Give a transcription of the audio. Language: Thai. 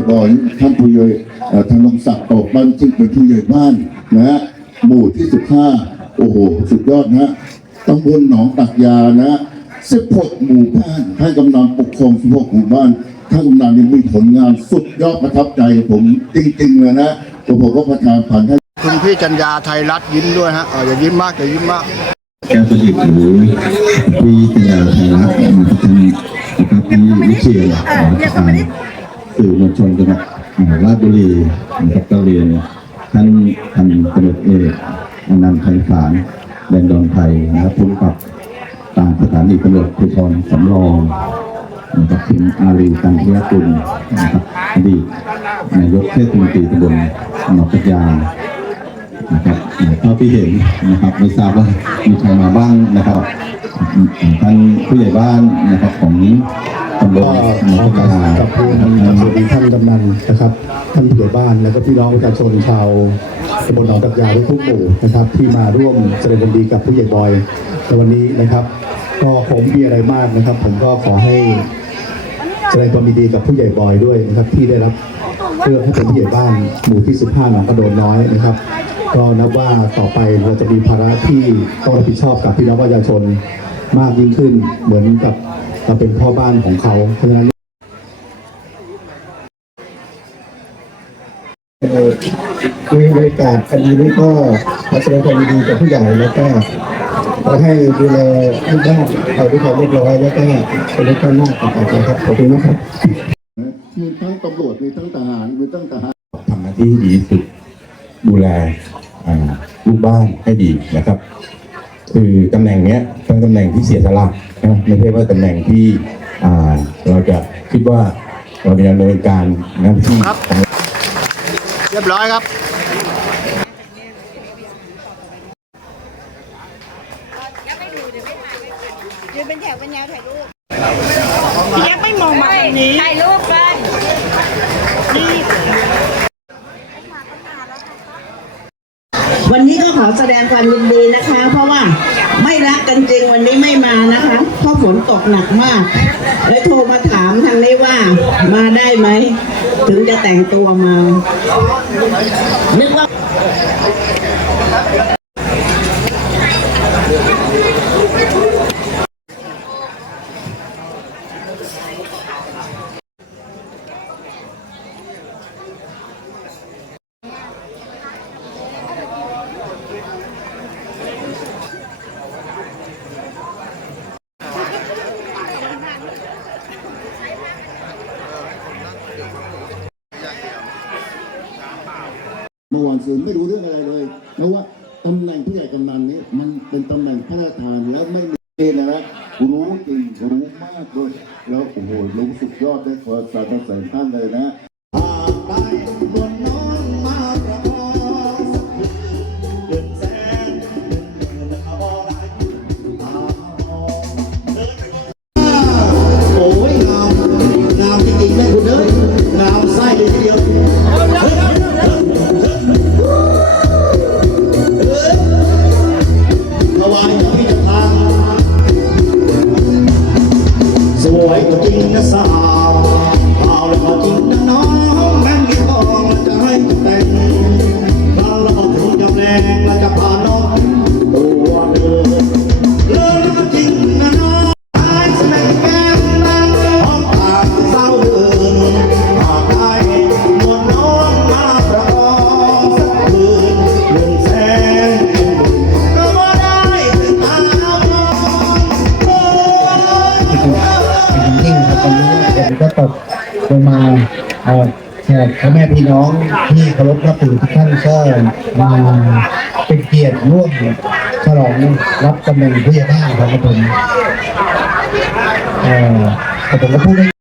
ญ่บอยท่านผู้ใหญ่เอ่อธนงศักดิ์ตกบ้านซึ่งเป็นผู้ใหญ่บ้านนะฮะหมู่ที่สิบห้าโอ้โห สุดยอดนะฮะตำบลหนองตักยานะฮะสิบหกหมู่บ้านท่านกำนันปกครองสิบหกหมู่บ้านท่านกำนันนี่มีผลงานสุดยอดประทับใจผมจริงๆเลยนะผมก็ประทานผ่านให้คุณพี่จัญญาไทยรัฐยิ้มด้วยฮะเอออย่ายิ้มมากอย่ายิ้มมากแก้วประดิษฐ์หรือพี่ปัญญาไทยรัฐนะครับท่านนะครับที่วิเชียรนะครับ สื่อมวลชนจังหวัดราชบุรีนะครับก็เรียนท่านพันตำรวจเอกอนันต์ไพศาลแดนดอนไทยนะครับผู้กำกับต่ามสถานีตำรวจภูธรสำรองนะครับคุณอารีตันเทียกุลนะครับอดีตนายกเทศมนตรีตำบลหนองกระยานะครับเท่าที่เห็นนะครับไม่ทราบว่ามีใครมาบ้างนะครับท่านผู้ใหญ่บ้านนะครับของ ตำบลหนอกระทากับพื่อนนะครับสวัสดีท่านกำนันนะครับ ท่านผู้ใหญ่บ้านแล้วก็พี่น้องประชาชนชาวตำบลหนองตักยาทุกหมู่นะครับ ที่มาร่วมแสดงความดีกับผู้ใหญ่บอยในวันนี้นะครับ ก็ผมมีอะไรมากนะครับ ผมก็ขอให้แสดงความดีกับผู้ใหญ่บอยด้วยนะครับ ที่ได้รับเลือกให้เป็นผู้ใหญ่บ้านหมู่ที่ 15 หนองกระโดนน้อยนะครับก็นับว่าต่อไปเราจะมีภาระที่ต้องรับผิดชอบกับพี่น้องประชาชนมากยิ่งขึ้นเหมือนกับ เราเป็นพ่อบ้านของเขาเพราะฉะนั้นเอ่อมีบริการคดีนี้ก็ขอแสดงความยินดีกับผู้ใหญ่แล้วก็ขอให้ดูแลทุกด้านเอาด้วยความเรียบร้อยแล้วก็เป็นเรื่องก้าวหน้าต่อไปครับขอบคุณนะครับมีทั้งตำรวจมีทั้งทหารมีทั้งทหารทำหน้าที่ให้ดีที่สุดดูแลอ่าลูกบ้านให้ดีนะครับ คือตำแหน่งเนี้ยเป็นตำแหน่งที่เสียสละ นะไม่ใช่ว่าตำแหน่งที่อ่าเราจะคิดว่าเราจะดำเนินการหน้าที่ครับของเรียบร้อยครับยืนเป็นแถวเป็นแนวถ่ายรูปพี่ยักษ์ไม่มองมาทางนี้ถ่ายรูปกัน วันนี้ก็ขอแสดงความยินดีนะคะ เพราะว่าไม่รักกันจริงวันนี้ไม่มานะคะเพราะฝนตกหนักมากเลยโทรมาถามทางนี้ว่ามาได้ไหม ถึงจะแต่งตัวมานึกว่า เมื่อวานซืนไม่รู้เรื่องอะไรเลยเพราะว่าตำแหน่งผู้ใหญ่กำนันนี้มันเป็นตำแหน่งพระราชทานแล้วไม่มีเกณฑ์นะนะรู้จริงรู้มากเลยแล้วโอ้โหรู้สุดยอดได้ขอสาธุเสริญท่านเลยนะโก็ตกลงมาเอ่อแขกพ่อแม่พี่น้องที่เคารพนับถือทุกท่านก็มาเป็นเกียรติร่วมฉลองรับตำแหน่งผู้ใหญ่บ้านครับผมเอ่อแต่ผมก็พูดไม่